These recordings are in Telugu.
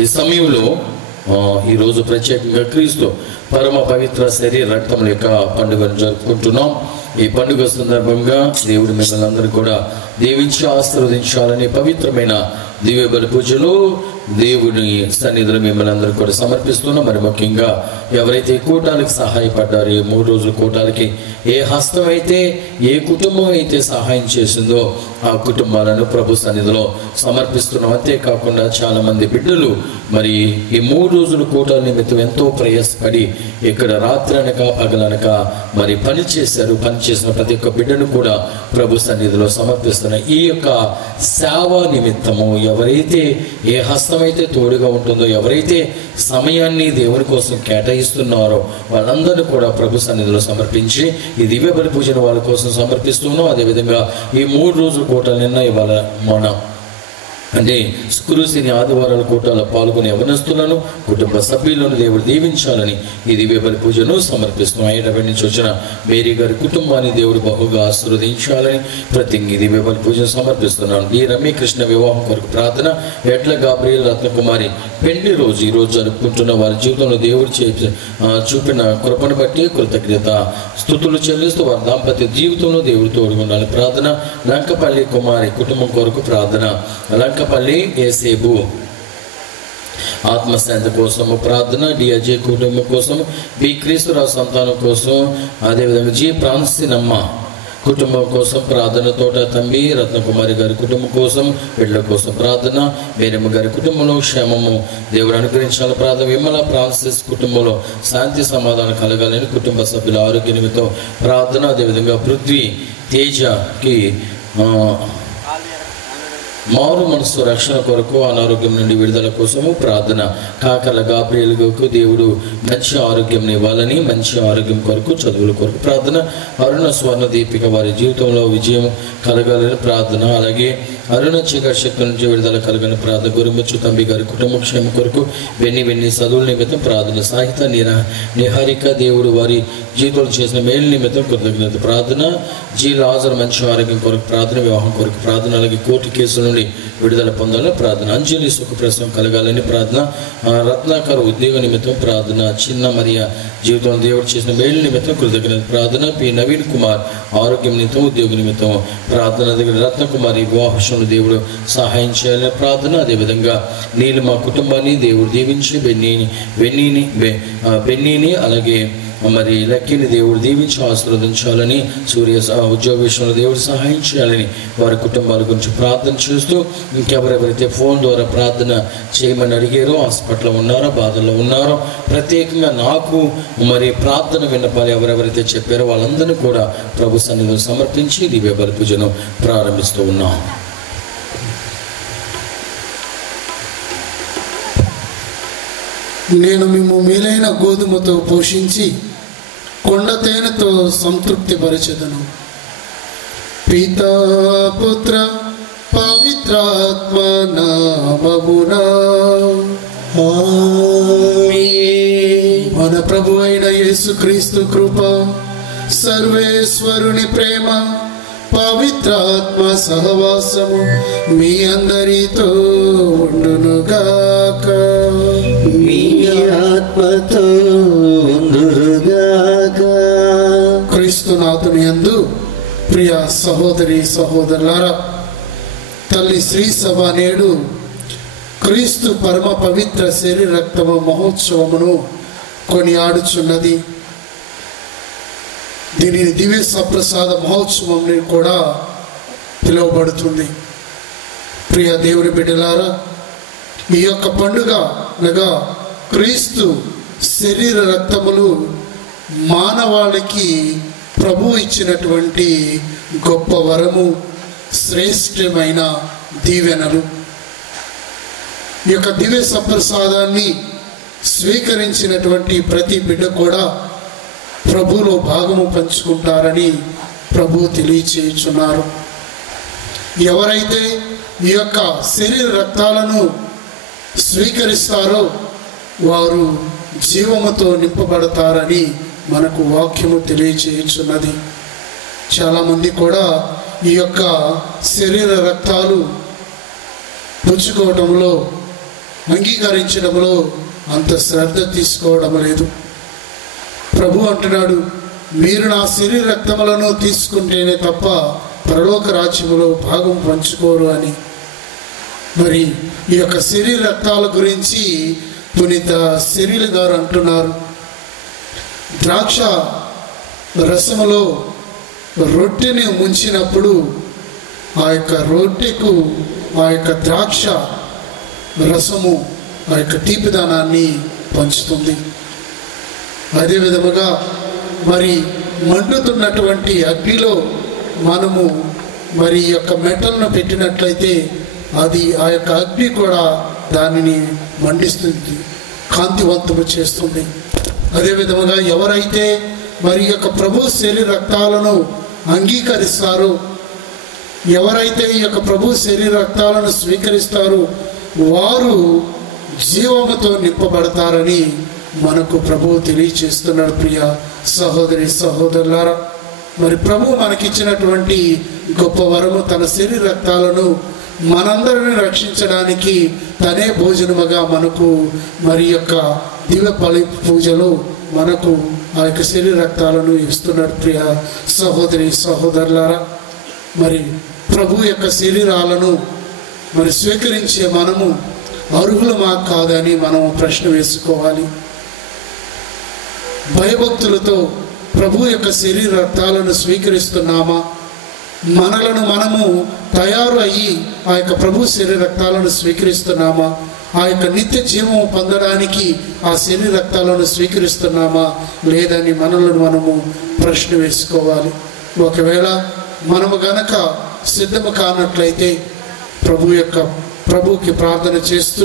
ఈ సమయంలో ఈరోజు ప్రత్యేకంగా క్రీస్తు పరమ పవిత్ర శరీర రక్తముల యొక్క పండుగను జరుపుకుంటున్నాం. ఈ పండుగ సందర్భంగా దేవుడు మిమ్మల్ని అందరూ కూడా దీవించి ఆశీర్వదించాలని పవిత్రమైన దివ్య బలి పూజలు దేవుని సన్నిధిలో మిమ్మల్ని అందరూ కూడా సమర్పిస్తున్నాం. మరి ముఖ్యంగా ఎవరైతే కూటాలకు సహాయపడ్డారో, ఈ 3 రోజుల కూటాలకి ఏ హస్తం అయితే, ఏ కుటుంబం అయితే సహాయం చేసిందో ఆ కుటుంబాలను ప్రభు సన్నిధిలో సమర్పిస్తున్నాం. అంతేకాకుండా చాలామంది బిడ్డలు మరి ఈ 3 రోజుల కూటాల నిమిత్తం ఎంతో ప్రయాసపడి ఇక్కడ రాత్రి అనక పగలనక మరి పని చేశారు. పని చేసిన ప్రతి ఒక్క బిడ్డను కూడా ప్రభు సన్నిధిలో సమర్పిస్తున్నారు. ఈ యొక్క సేవ నిమిత్తము ఎవరైతే ఏ హస్తమైతే తోడుగా ఉంటుందో, ఎవరైతే సమయాన్ని దేవుని కోసం కేటాయిస్తున్నారో వాళ్ళందరూ కూడా ప్రభు సన్నిధిలో సమర్పించి ఈ దివ్య బలి పూజను వాళ్ళ కోసం సమర్పిస్తున్నాం. అదేవిధంగా ఈ 3 రోజుల కూటాలు నిన్న ఇవాళ మన అంటే శుక్ర శని ఆదివారాల కూటాల్లో పాల్గొనే యవనస్తులను కుటుంబ సభ్యులను దేవుడు దీవించాలని ఈ దివ్య బలి పూజను సమర్పిస్తున్నాం. హైదరాబాద్ నుంచి వచ్చిన మేరీ గారి కుటుంబాన్ని దేవుడు బహుగా ఆశీర్వదించాలని ప్రతి దివ్య బలి పూజను సమర్పిస్తున్నాను. డి రమ్యకృష్ణ వివాహం కొరకు ప్రార్థన, ఎట్ల గాబ్రియల్ రత్నకుమారి పెళ్లి రోజు ఈరోజు జరుపుకుంటున్న వారి జీవితంలో దేవుడు చూపిన కృపను బట్టి కృతజ్ఞత స్తుతులు చెల్లిస్తూ వారి దాంపత్య జీవితంలో దేవుడు తోడుగుండాలి ప్రార్థన. లంకపల్లి కుమారి కుటుంబం కొరకు ప్రార్థన, లంకపల్లి ఏసేబు ఆత్మశాంతి కోసము ప్రార్థన, డి అజయ్ కుటుంబం కోసం, బి క్రీస్తురావు సంతానం కోసం, అదేవిధంగా జి ప్రాన్సినమ్మ కుటుంబం కోసం ప్రార్థన, తోట తంబి రత్నకుమారి గారి కుటుంబం కోసం, బిడ్డల కోసం ప్రార్థన, మేరమ్మ గారి కుటుంబంలో క్షేమము దేవుడు అనుగ్రహించాలని ప్రార్థన, విమల ఫ్రాన్సిస్ కుటుంబంలో శాంతి సమాధానం కలగాలని కుటుంబ సభ్యుల ఆరోగ్య నిమిత్తం ప్రార్థన, అదేవిధంగా పృథ్వీ తేజకి మారు మనసు రక్షణ కొరకు, అనారోగ్యం నుండి విడుదల కోసము ప్రార్థన, కాకర్ల గాబ్రియల్కు దేవుడు మంచి ఆరోగ్యం ఇవ్వాలని, మంచి ఆరోగ్యం కొరకు, చదువుల కొరకు ప్రార్థన, అరుణ స్వర్ణ దీపిక వారి జీవితంలో విజయం కలగాలని ప్రార్థన, అలాగే అరుణ చీకటి శక్తి నుంచి విడుదల కలగని ప్రార్థన, గురుముచ్చు తంబి గారి కుటుంబ క్షేమ కొరకు, వెన్ని చదువుల నిమిత్తం ప్రార్థన, సాహిత్య నిహారిక దేవుడు వారి జీవితంలో చేసిన మేలు నిమిత్తం కృతజ్ఞత ప్రార్థన, జి లాజర్ మంచి ఆరోగ్యం కొరకు ప్రార్థన, వివాహం కొరకు ప్రార్థన, అలాగే కోర్టు కేసుల నుండి విడుదల పొందాలని ప్రార్థన, అంజలి సుఖప్రసవం కలగాలని ప్రార్థన, రత్నాకర్ ఉద్యోగ నిమిత్తం ప్రార్థన, చిన్న మరియ జీవితంలో దేవుడు చేసిన మేలు నిమిత్తం కృతజ్ఞత ప్రార్థన, పి నవీన్ కుమార్ ఆరోగ్యం నిమిత్తం ఉద్యోగ నిమిత్తం ప్రార్థన, దగ్గర రత్నకుమారి వివాహంలో దేవుడు సహాయం చేయాలని ప్రార్థన, అదేవిధంగా నేను మా కుటుంబాన్ని దేవుడు దీవించి బెన్నీని అలాగే మరి లక్కీని దేవుడు దీవించి ఆశీర్వదించాలని, సూర్య ఉద్యోగ విషయంలో దేవుడు సహాయం చేయాలని వారి కుటుంబాల గురించి ప్రార్థన చేస్తూ, ఇంకెవరెవరైతే ఫోన్ ద్వారా ప్రార్థన చేయమని అడిగారో, హాస్పిటల్లో ఉన్నారో, బాధల్లో ఉన్నారో, ప్రత్యేకంగా నాకు మరి ప్రార్థన విన్నపాలు ఎవరెవరైతే చెప్పారో వాళ్ళందరినీ కూడా ప్రభు సన్నిధిలో సమర్పించి దివ్య బలి పూజను ప్రారంభిస్తూ ఉన్నాం. నేను మేము మేలైన గోధుమతో పోషించి కొండ తేనెతో సంతృప్తి పరిచెదను. పితా పుత్ర పవిత్రాత్మ నామమునా ఆమేన్. మన ప్రభు అయిన యేసుక్రీస్తు కృప, సర్వేశ్వరుని ప్రేమ, పవిత్రాత్మ సహవాసము మీ అందరితో ఉండునుగాక. మీ ఆత్మతో ఉండునుగాక. క్రీస్తునాథుని యందు ప్రియ సహోదరి సహోదరులారా, తల్లి శ్రీ సభ నేడు క్రీస్తు పరమ పవిత్ర శరీర రక్తమ మహోత్సవమును కొనియాడుచున్నది. దీనిని దివ్య సప్రసాద మహోత్సవం కూడా పిలువబడుతుంది. ప్రియ దేవుని బిడ్డలారా, ఈ యొక్క పండుగ అనగా క్రీస్తు శరీర రక్తములు మానవాళికి ప్రభు ఇచ్చినటువంటి గొప్ప వరము, శ్రేష్టమైన దీవెనలు. ఈ యొక్క దివ్య సప్రసాదాన్ని స్వీకరించినటువంటి ప్రతి బిడ్డ కూడా ప్రభువులో భాగము పంచుకుంటారని ప్రభు తెలియచేయుచున్నారు. ఎవరైతే ఈ యొక్క శరీర రక్తాలను స్వీకరిస్తారో వారు జీవముతో నింపబడతారని మనకు వాక్యము తెలియచేయుచున్నది. చాలామంది కూడా ఈ యొక్క శరీర రక్తాలు పుచ్చుకోవడంలో అంగీకరించడంలో అంత శ్రద్ధ తీసుకోవడం లేదు. ప్రభు అంటున్నాడు, మీరు నా శరీర రక్తములను తీసుకుంటేనే తప్ప పరలోక రాజ్యములో భాగం పంచుకోరు అని. మరి ఈ యొక్క శరీర రక్తాల గురించి పునీత సిరిల్ గారు అంటున్నారు, ద్రాక్ష రసములో రొట్టెని ముంచినప్పుడు ఆ యొక్క రొట్టెకు ఆ యొక్క ద్రాక్ష రసము ఆ యొక్క తీపిదానాన్ని పంచుతుంది. అదే విధముగా మరి మండుతున్నటువంటి అగ్నిలో మనము మరి ఈ యొక్క మెటల్ను పెట్టినట్లయితే అది ఆ యొక్క అగ్ని కూడా దానిని మండిస్తుంది, కాంతివంతము చేస్తుంది. అదే విధముగా ఎవరైతే మరి యొక్క ప్రభు శరీర రక్తాలను అంగీకరిస్తారో, ఎవరైతే ఈ యొక్క ప్రభు శరీర రక్తాలను స్వీకరిస్తారో వారు జీవముతో నింపబడతారని మనకు ప్రభువు తెలియచేస్తున్నాడు. ప్రియ సహోదరి సహోదరులారా, మరి ప్రభు మనకిచ్చినటువంటి గొప్ప వరము తన శరీర రక్తాలను మనందరిని రక్షించడానికి తనే భోజనముగా మనకు మరి యొక్క దివ్య బలి పూజలో మనకు ఆ యొక్క శరీర రక్తాలను ఇస్తున్నాడు. ప్రియ సహోదరి సహోదరులారా, మరి ప్రభు యొక్క శరీరాలను మరి స్వీకరించే మనము అర్హులమా కాదని మనం ప్రశ్న వేసుకోవాలి. భయభక్తులతో ప్రభు యొక్క శరీర రక్తాలను స్వీకరిస్తున్నామా? మనలను మనము తయారు అయ్యి ఆ యొక్క ప్రభు శరీర రక్తాలను స్వీకరిస్తున్నామా? ఆ యొక్క నిత్య జీవము పొందడానికి ఆ శరీర రక్తాలను స్వీకరిస్తున్నామా లేదని మనలను మనము ప్రశ్న వేసుకోవాలి. ఒకవేళ మనము గనక సిద్ధము కానట్లయితే ప్రభుకి ప్రార్థన చేస్తూ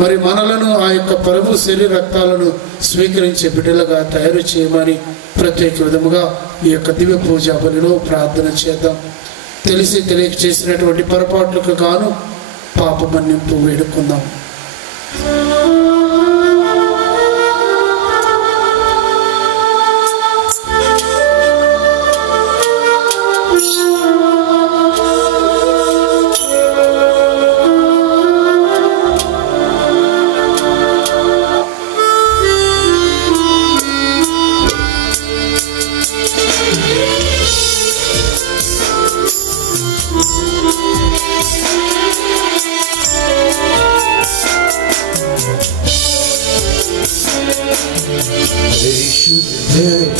మరి మనలను ఆ యొక్క ప్రభు శరీర రక్తాలను స్వీకరించే బిడ్డలుగా తయారు చేయమని ప్రత్యేక విధముగా ఈ యొక్క దివ్య పూజా బలిలో ప్రార్థన చేద్దాం. తెలిసి తెలియక చేసినటువంటి పొరపాట్లకు గాను పాప మన్నింపు వేడుకుందాం.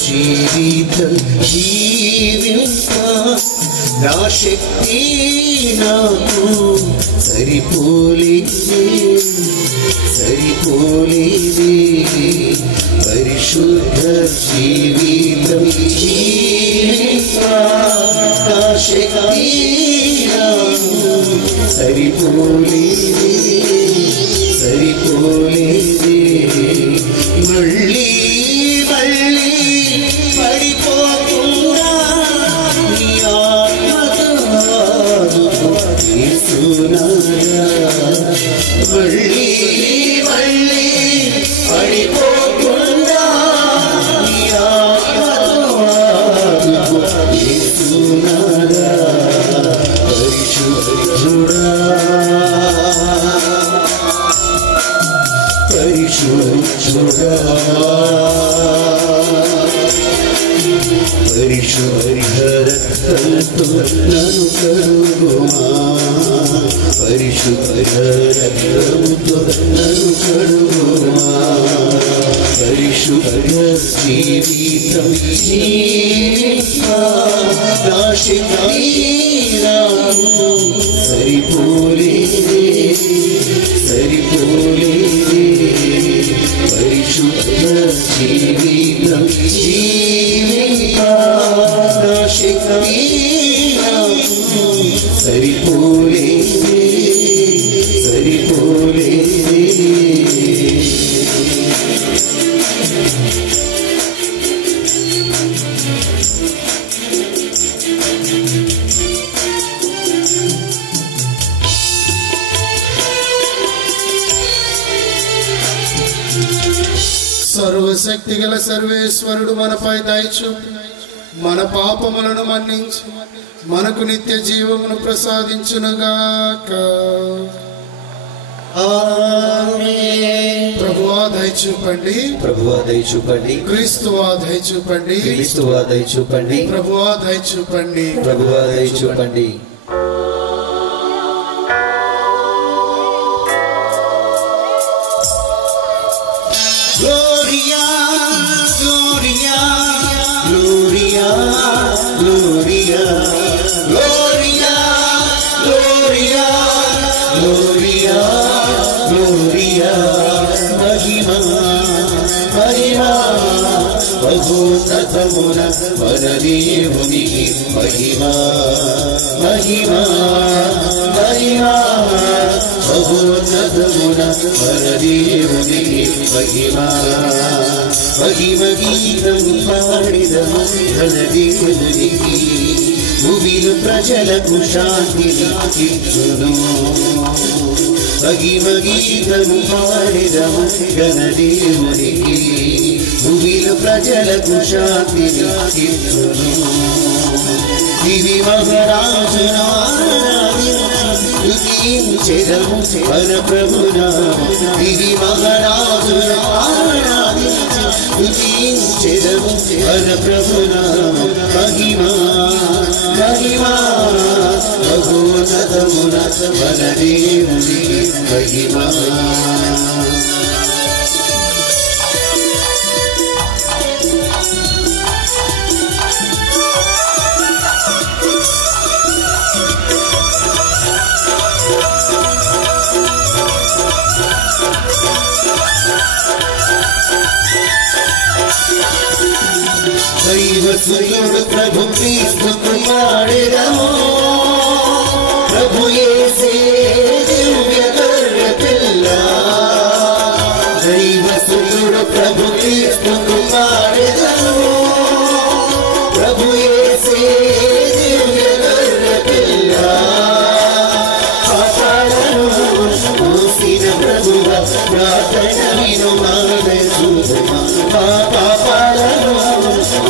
జీవితం జీవింపా నా శక్తి నాకు సరిపోలేదే పరిశుద్ధ జీవితం జీవింపా నా శక్తి నాకు సరిపోలేదే మళ్ళీ పడిపోకుండా నీ ఆత్మతో మళ్ళీ పడిపోకుండా నీ ఆత్మతో పరిశుద్ధుడా పరిశుద్ధరక్తంతో నన్ను కడుగుమా పరిశుద్ధరక్తంతో నన్ను కడుగుమా పరిశుద్ధ జీవితం జీవింపా నా శక్తి నాకు సరిపోలేదే పరిశుద్ధ జీవితం జీవింపా నా శక్తి నాకు సరిపోలేదే సర్వశక్తి గల సర్వేశ్వరుడు మనపై దయచూపి మన పాపములను మన్నించి మనకు నిత్య జీవమును ప్రసాదించునుగాక. ఆమేన్. ప్రభువా దయచూపండి, ప్రభువా దయచూపండి, క్రీస్తువా దయచూపండి, క్రీస్తువా దయచూపండి, ప్రభువా దయచూపండి. ప్రభువా దయచూపండి. Gloria, Gloria, Gloria, Gloria, Gloria, Gloria, Gloria, Gloria, Mahima, Mahima, బహున్నతమున మన దేవునికి మహిమ, మహిమ, మహిమ, బహున్నతమున మన దేవునికి మహిమ, మహిమ గీతం పాడిదము మన దేవునికి, భూమిలో ప్రజలకు శాంతిని ఇచ్చును. మహిమ గీతము పాడిదము మన దేవునికి, భూమిలో ప్రజలకు శాంతిని ఇచ్చును. దివి మహారాజును స్తుతించెదము మన ప్రభునామము, దివి మహారాజును స్తుతించెదము మన ప్రభునామము. మహిమ, మహిమ, బహున్నతమున మన దేవునికి మహిమ. దైవసుతుడు ప్రభు క్రీస్తు కుమారుడము, ప్రభు యేసే దివ్య గొర్రె పిల్ల. దైవసుతుడు ప్రభు క్రీస్తు కుమారుడము, ప్రభు యేసే దివ్య గొర్రె పిల్ల. పాపాలను మోసిన ప్రభువ ప్రార్థన విను మనసుమా, పాపాలను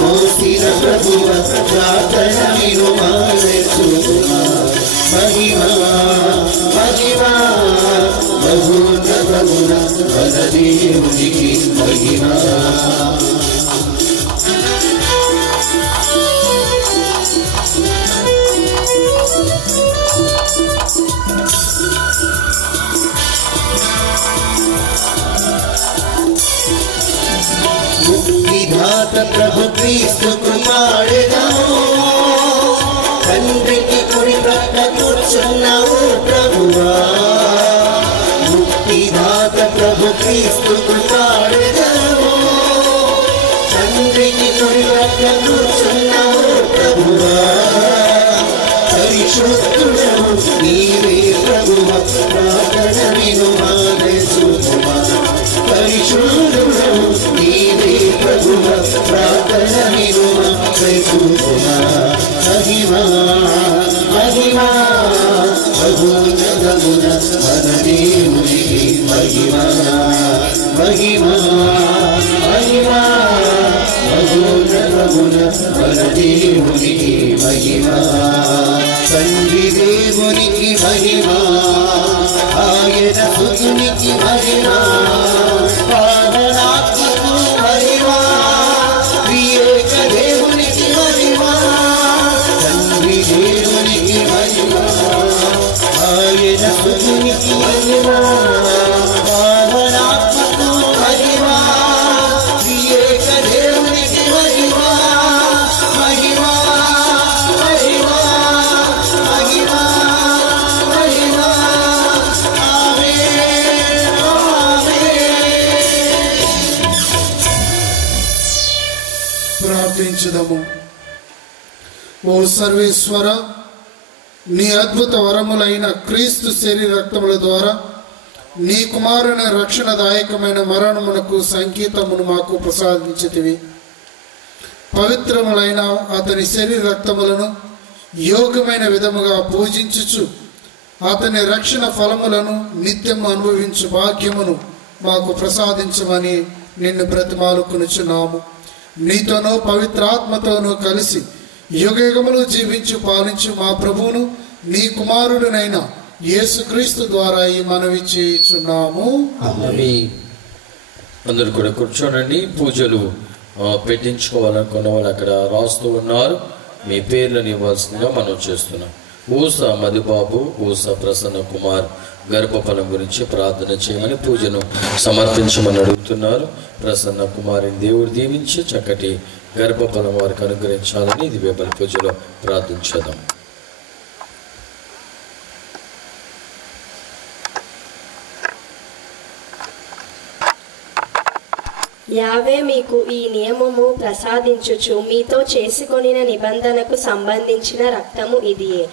మోసిన ప్రభువ ప్రార్థన విను మనసుమా. మహిమ, మహిమ, బహున్నతమున మన దేవునికి మహిమ. ముక్తిదాత ప్రభు క్రీస్తు కుమారుడము, తండ్రికి కుడి ప్రక్క కూర్చున్నావు ప్రభువా. ముక్తిదాత ప్రభు క్రీస్తు కుమారుడము, తండ్రికి కుడి ప్రక్క కూర్చున్నావు ప్రభువా. పరిశుద్ధుడము నీవే ప్రభువా, ప్రార్థన విను మనసుమా. పరిశుద్ధుడము నీవే ప్రభువా, ప్రార్థన విను మనసుమా. మహిమ, మహిమ, బహున్నతమున మన దేవునికి మహిమ, మహిమ, మహిమ, బహున్నతమున మన దేవునికి మహిమ. తండ్రి దేవునికి మహిమ, ఆయన సుతునికి మహిమ, పావనాత్మకు మహిమ, వివేక దేవునికి మహిమ. తండ్రి దేవునికి మహిమ, ఆయన సుతునికి మహిమ, పావనాత్మకు మహిమ, వివేక దేవునికి మహిమ. మహిమ, మహిమ, మహిమ, మహిమ. ఆమేన్, ఆమేన్. ప్రార్థించుదాము. ఓ సర్వేశ్వర, నీ అద్భుత వరములైన క్రీస్తు శరీర రక్తముల ద్వారా నీ కుమారుని రక్షణదాయకమైన మరణమునకు సంకేతమును మాకు ప్రసాదించితివి. పవిత్రములైన అతని శరీర రక్తములను యోగ్యమైన విధముగా పూజించుచు అతని రక్షణ ఫలములను నిత్యం అనుభవించు భాగ్యమును మాకు ప్రసాదించమని నిన్ను బ్రతిమాలుకొనుచున్నాము. నీతోనూ పవిత్రాత్మతోనూ కలిసి యుగయుగములు జీవించు పాలించు మా ప్రభువును నీ కుమారుడినైన యేసుక్రీస్తు ద్వారా ఈ మనవి చేయుచున్నాము. అందరూ కూడా కూర్చోనండి. పూజలు పెట్టించుకోవాలనుకున్న వాళ్ళు అక్కడ రాస్తూ ఉన్నారు. మీ పేర్లను ఇవ్వాల్సిందిగా మనం చేస్తున్నాం. ఊస మధుబాబు, ఊస ప్రసన్న కుమార్ గర్భఫలం గురించి ప్రార్థన చేయమని పూజను సమర్పించమని అడుగుతున్నారు. ప్రసన్న కుమారిని దేవుడు దీవించి చక్కటి గర్భఫలం వారికి అనుగ్రహించాలని ఇది వేపల పూజలో ప్రార్థించేద్దాం. యావే మీకు ఈ నియమము ప్రసాదించుచు మీతో చేసుకొనిన నిబంధనకు సంబంధించిన రక్తము ఇదియే.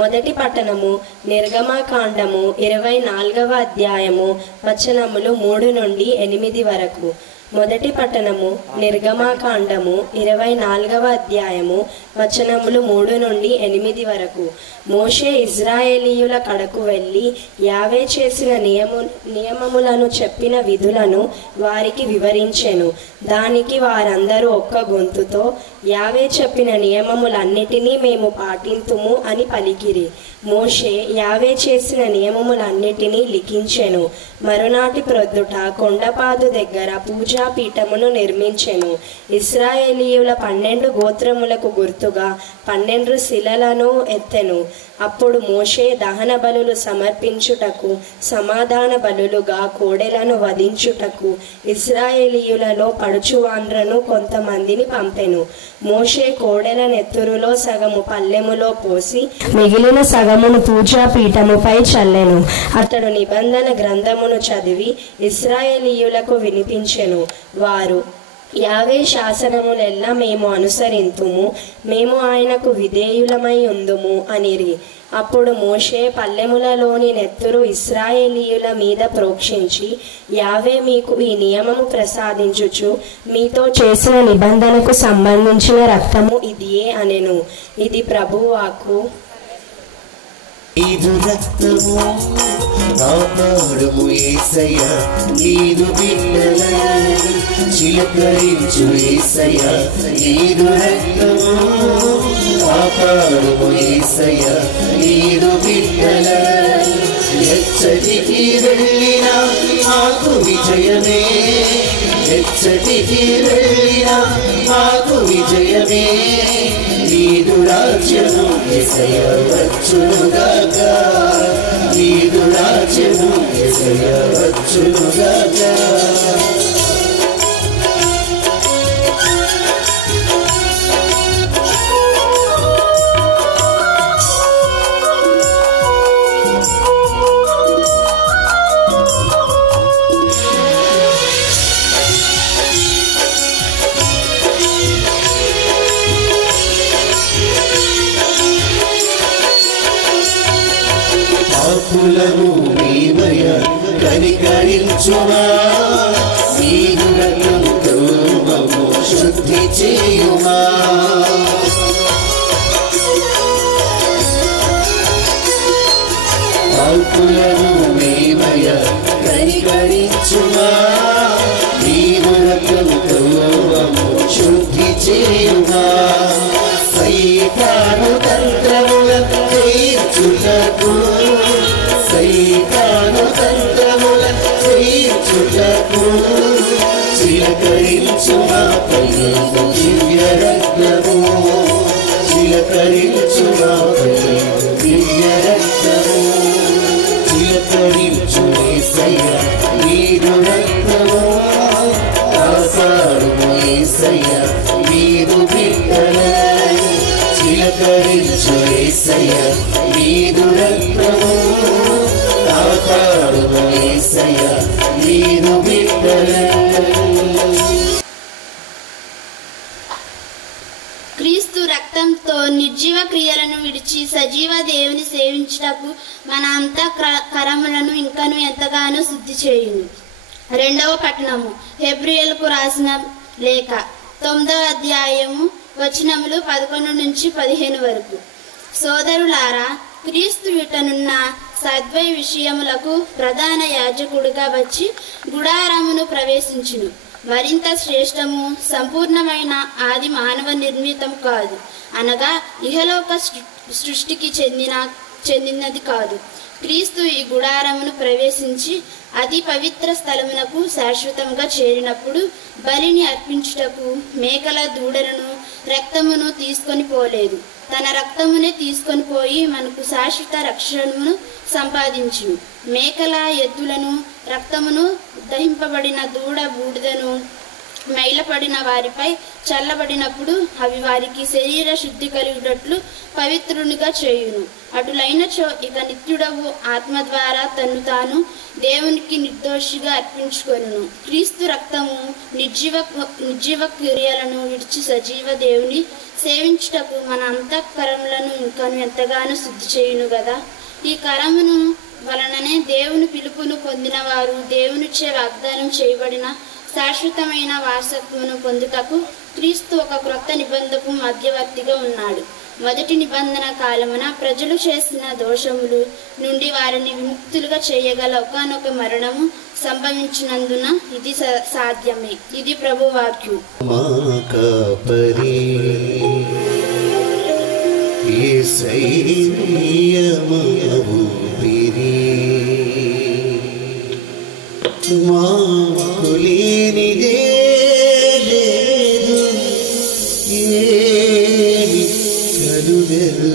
మొదటి పట్టణము నిర్గమకాండము 24వ అధ్యాయము వచనములు 3 నుండి 8 వరకు. మొదటి పట్టణము నిర్గమకాండము 24వ అధ్యాయము వచనములు 3 నుండి 8 వరకు. మోషే ఇజ్రాయేలీయుల కడకు వెళ్ళి యావే చేసిన నియమములను చెప్పిన విధులను వారికి వివరించెను. దానికి వారందరూ ఒక్క గొంతుతో యావే చెప్పిన నియమములన్నిటినీ మేము పాటింతుము అని పలికిరి. మోషే యావే చేసిన నియమములన్నిటినీ లిఖించెను. మరునాటి ప్రొద్దుట కొండపాదు దగ్గర పూజాపీఠమును నిర్మించెను. ఇశ్రాయేలీయుల 12 గోత్రములకు గుర్తుగా 12 శిలలను ఎత్తెను. అప్పుడు మోషే దహన బలులు సమర్పించుటకు, సమాధాన బలులుగా కోడెలను వధించుటకు ఇశ్రాయేలీయులలో పడుచువాండ్రను కొంతమందిని పంపెను. మోషే కోడెల నెత్తురులో సగము పల్లెములో పోసి మిగిలిన సగమును పూజాపీఠముపై చల్లెను. అతడు నిబంధన గ్రంథమును చదివి ఇశ్రాయేలీయులకు వినిపించెను. వారు యావే శాసనములెల్లా మేము అనుసరింతుము, మేము ఆయనకు విధేయులమై ఉందుము అనిరి. అప్పుడు మోషే పల్లెములలోని నెత్తురు ఇశ్రాయేలీయుల మీద ప్రోక్షించి యావే మీకు ఈ నియమము ప్రసాదించుచు మీతో చేసిన నిబంధనకు సంబంధించిన రక్తము ఇదియే అనెను. ఇది ప్రభువాకు. నీదు రక్తము కాపాడుము యేసయ్యా, నీదు బిడ్డలను చిలకరించు యేసయ్యా. నీదు రక్తము కాపాడుము యేసయ్యా, నీదు బిడ్డలను ఎచ్చటికి వెళ్ళినా మాకు విజయమే, ఎచ్చటికి వెళ్ళినా మాకు విజయమే. నీదు రాజ్యము యేసయ్యా వచ్చునుగాక, నీదు రాజ్యము యేసయ్యా వచ్చునుగాక. పాపులను నీవయ కనికరించుమా, నీదు రక్తముతో మమ్ము శుద్ధి చేయుమా. పాపులను నీవయ కనికరించుమా, నీదు రక్తముతో మమ్ము శుద్ధి చేయుమా. సైతాను తంత్రములను తీర్చుటకు, సైతాను తంత్రములను తీర్చుటకు చిలకరించు మాపై దివ్య రక్తము, చిలకరించు మాపై దివ్య రక్తము. చిలకరించు యేసయ్యా నీదు రక్తము, కాపాడుము యేసయ్యా నీదు బిడ్డలను. చిలకరించు యేసయ్యా నీదు రక్తము, కాపాడుము యేసయ్యా నీదు బిడ్డలను. క్రీస్తు రక్తంతో నిర్జీవ క్రియలను విడిచి సజీవ దేవుని సేవించుటకు మన అంతఃకరములను ఇంకను ఎంతగానో శుద్ధి చేయును. 2వ పట్టణము హెబ్రీయులకు రాసిన లేఖ 9వ అధ్యాయము వచనములు 11 నుంచి 15 వరకు. సోదరులారా, క్రీస్తు యుటనున్న సద్వై విషయములకు ప్రధాన యాజకుడిగా వచ్చి గుడారమును ప్రవేశించును. మరింత శ్రేష్టము సంపూర్ణమైన ఆది మానవ నిర్మితం కాదు, అనగా ఇహలోక సృష్టికి చెందినది కాదు. క్రీస్తు ఈ గుడారమును ప్రవేశించి అతి పవిత్ర స్థలమునకు శాశ్వతంగా చేరినప్పుడు బలిని అర్పించుటకు మేకల దూడలను రక్తమును తీసుకొని పోలేదు. తన రక్తమునే తీసుకొని పోయి మనకు శాశ్వత రక్షణను సంపాదించును. మేకల ఎద్దులను రక్తమును దహింపబడిన దూడ బూడిదను మైలపడిన వారిపై చల్లబడినప్పుడు అవి వారికి శరీర శుద్ధి కలిగినట్లు పవిత్రునిగా చేయును. అటులైనచో ఇక నిత్యుడవు ఆత్మ ద్వారా తన్ను తాను దేవునికి నిర్దోషిగా అర్పించుకొనును. క్రీస్తు రక్తము నిర్జీవ క్రియలను విడిచి సజీవ దేవుని సేవించుటకు మన అంతఃకరములను ఇంకను ఎంతగానో శుద్ధి చేయును కదా. ఈ కరమును వలననే దేవుని పిలుపును పొందిన వారు దేవునిచే వాగ్దానం చేయబడిన శాశ్వతమైన వారసత్వమును పొందుటకు క్రీస్తు ఒక క్రొత్త నిబంధనకు మధ్యవర్తిగా ఉన్నాడు. మొదటి నిబంధన కాలమున ప్రజలు చేసిన దోషములు నుండి వారిని విముక్తులుగా చేయగల ఒకానొక మరణము సంభవించినందున ఇది సాధ్యమే. ఇది ప్రభు వాక్యం. మాకులేనిదే లేదు ఏమి కలుగదు.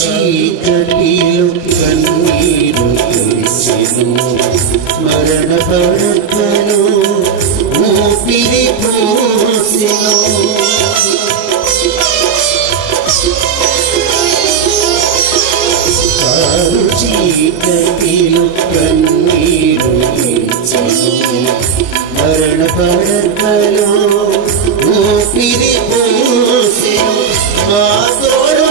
చీకటిలో కన్నీరు తెరిచెను, మరణ పడకను ఊపిరి పోసెను. చీకటిలో కన్నీరు తెరిచెను, మరణ పడకను ఊపిరి పోసెను. మా తోడు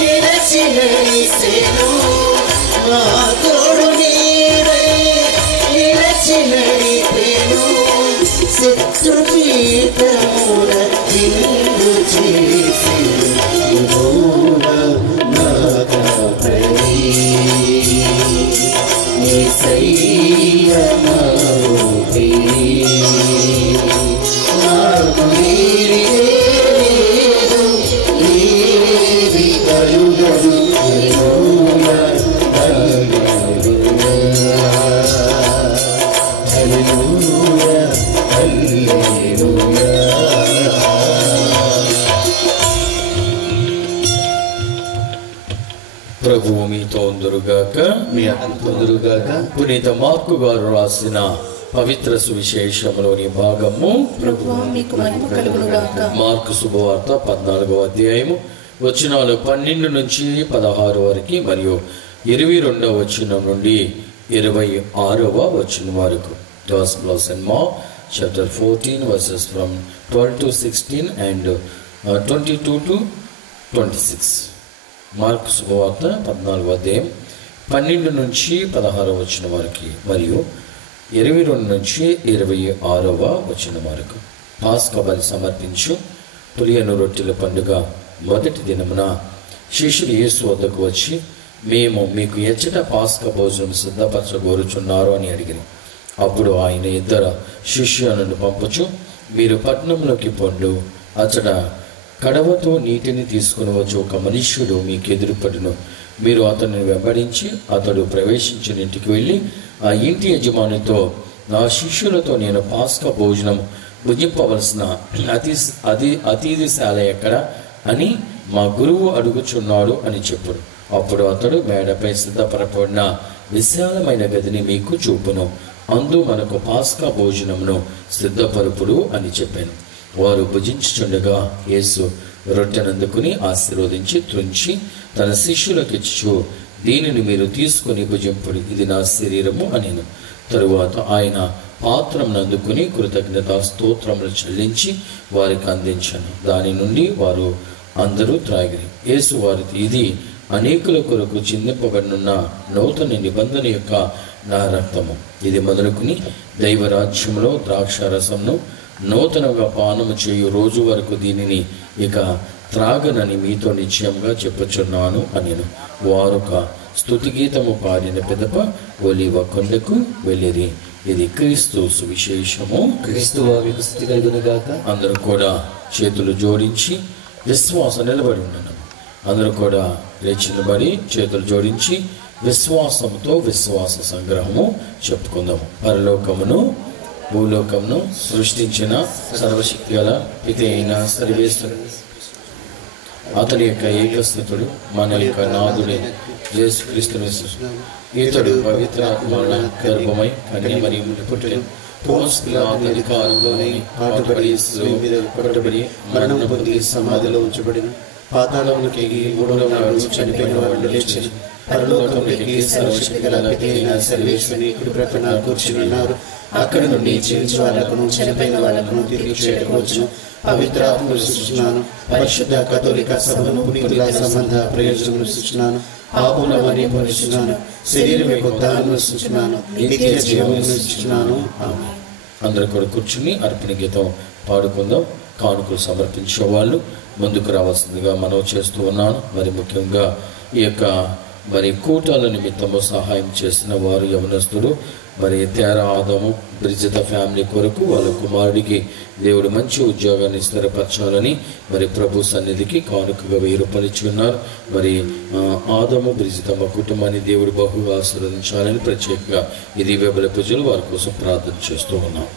నిలచినడిసెను, మా తోడు నిలచినడిపెను. శత్రు పీఠమున నిన్ను చేసెను, యెహోవా నా కాపరి. యేసయ్యా నా ఊపిరి. నాకు నీరిదే ప్రభువు మీతో ఉందురుగాక, మీ అందురుగాక. పునీత మార్కు గారు రాసిన పవిత్ర సువిశేషంలోని భాగము. ప్రభువా మీకు మహిమ కలుగునుగాక. మార్కు శుభవార్త 14వ అధ్యాయము వచనాలు 12 నుంచి 16 వరకు మరియు 22వ వచనం నుండి 26వ వచనం వరకు. Gospel of St. Mark, chapter 14, verses from 12 to 16 and 22 to 26. Mark శుభవార్త 14వ అధ్యాయం 12 నుంచి 16వ వచనం వరకు మరియు 22 నుంచి 26వ వచనం వరకు. పాస్కా బలి సమర్పించు పులియను రొట్టెల పండుగ మొదటి దినమున శిష్యులు యేసు వద్దకు వచ్చి, మేము మీకు ఎచ్చట పాస్కా భోజనం సిద్ధపరచగోరుచున్నారు అని అడిగిన. అప్పుడు ఆయన 2 శిష్యులను పంపుచు, మీరు పట్టణంలోకి పొండు, అచ్చట కడవతో నీటిని తీసుకుని వచ్చి ఒక మనుష్యుడు మీకు ఎదురుపడును. మీరు అతన్ని వెంబడించి అతడు ప్రవేశించిన ఇంటికి వెళ్ళి ఆ ఇంటి యజమానితో, నా శిష్యులతో నేను పాస్కా భోజనం భుజింపవలసిన అతిథిశాల ఎక్కడ అని మా గురువు అడుగుచున్నాడు అని చెప్పుడు. అప్పుడు అతడు, మేడపై సిద్ధపరపడిన విశాలమైన గదిని మీకు చూపును, అందు మనకు పాస్కా భోజనమును సిద్ధపరుపుడు అని చెప్పాను. వారు భుజించుచుండగా యేసు రొట్టెనందుకుని ఆశీర్వదించి త్రుంచి తన శిష్యులకు ఇచ్చు, దీనిని మీరు తీసుకుని భుజింపుడు, ఇది నా శరీరము అనెను. తరువాత ఆయన పాత్రను అందుకుని కృతజ్ఞతా స్తోత్రములు చెల్లించి వారికి అందించాను. దాని నుండి వారు అందరూ త్రాగిరి. యేసు వారితో, ఇది అనేకుల కొరకు చిందింపబడినున్న నూతన నిబంధన యొక్క నా రక్తము. ఇది మొదలుకుని దైవరాజ్యంలో ద్రాక్షారసంను నూతనంగా పానము చేయు రోజు వరకు దీనిని ఇక త్రాగనని మీతో నిశ్చయంగా చెప్పుచున్నాను అనెను. వారొక స్తుతిగీతము పాడిన పిదప ఒలీవ కొండకు వెళ్ళిరి. ఇది క్రీస్తు సువిశేషము. క్రీస్తువానికి స్తుతి కలుగునుగాక. అందరూ కూడా చేతులు జోడించి విశ్వాసం నిలబడి ఉన్నాను. అందరూ కూడా లేచి నిలబడి చేతులు జోడించి విశ్వాసంతో విశ్వాస సంగ్రహము చెప్పుకుందాము. పరలోకమును భూలోకమును సృష్టించిన సర్వశక్తి గల పిత అయిన సర్వేశ్వరుడు, అతని యొక్క ఏకస్థితుడు, మన యొక్క నాథుడైన యేసుక్రీస్తును ఇతడు పవిత్రాత్మల గర్భమై కన్య మరియమ్మ పుట్టిన పోన్స్ పిలాతు అధికారంలోని పాటుపడి కొట్టబడి మరణం పొంది సమాధిలో ఉంచబడిన, పాతాళమునకు ఎగి మూడవ నాడు చనిపోయిన వాళ్ళు లేచి పరలోకమునకు సర్వశక్తి గల పిత అయిన సర్వేశ్వరుని కుడి ప్రక్కన కూర్చున్నారు. అక్కడి నుండి జీవించే వాళ్ళకును చనిపోయిన వాళ్ళకును తిరిగి చేయటకు వచ్చును. పవిత్రాత్మను సృష్టించినాను. పరిశుద్ధ కథోలిక సభను పునీతుల సంబంధ ప్రయోజనములు సృష్టించినాను. పాపముల మరియు పరిశుద్ధను శరీరం యొక్క ఉద్ధారమును సృష్టించినాను. నిత్య జీవమును సృష్టించినాను. ఆమేన్. అందరూ కూడా కూర్చుని అర్పణ గీతం పాడుకుందాం. కానుకలు సమర్పించే వాళ్ళు ముందుకు రావాల్సిందిగా మనవి చేస్తూ ఉన్నాను. మరి ముఖ్యంగా ఈ యొక్క కూటాల నిమిత్తము సహాయం చేసిన వారు యవనస్తులు, మరి తేరా ఆదాము బ్రిజిత ఫ్యామిలీ కొరకు వాళ్ళ కుమారుడికి దేవుడు మంచి ఉద్యోగాన్ని స్థిరపరచాలని మరి ప్రభు సన్నిధికి కానుకగా 1000 రూపాయలు ఇచ్చి ఉన్నారు. మరి ఆదాము బ్రిజితమ్మ కుటుంబాన్ని దేవుడు బహుగా ఆశీర్వదించాలని ప్రత్యేకంగా ఈ దివ్యబలి పూజలు వారి కోసం ప్రార్థన చేస్తూ ఉన్నాం.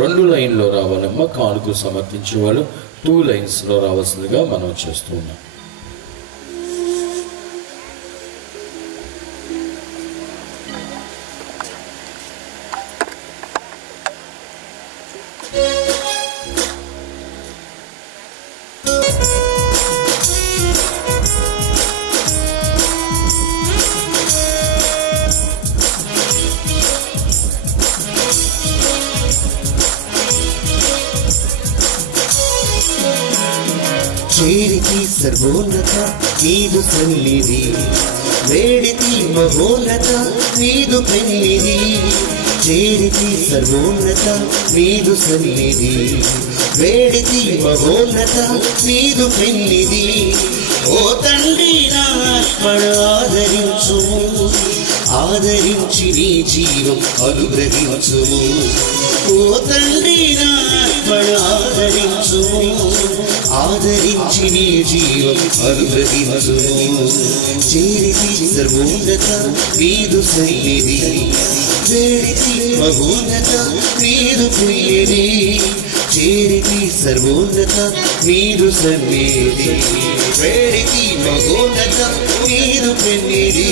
2 లైన్లో రావాలమ్మా. కానుకలు సమర్పించే వాళ్ళు 2 లైన్స్లో రావాల్సిందిగా మనం చేస్తూ ఉన్నాం. చేరికి సర్వోన్నత నీదు సన్నిధి, వేడికి మహోన్నత నీదు పెన్నిధి. చేరికి సర్వోన్నత నీదు సన్నిధి, వేడికి మహోన్నత నీదు పెన్నిధి. ఓ తండ్రి నా ఆత్మను ఆదరించుము, ఆదరించి నీ జీవం అనుగ్రహించుము. ఓ తండ్రి నా ఆత్మను ఆదరించుము, ఆదరించి నీ జీవం అనుగ్రహించుము. చేరికి సర్వోన్నత నీదు సన్నిధి, వేడికి మహోన్నత నీదు పెన్నిధి. చేరికి సర్వోన్నత నీదు సన్నిధి, వేడికి మహోన్నత నీదు పెన్నిధి.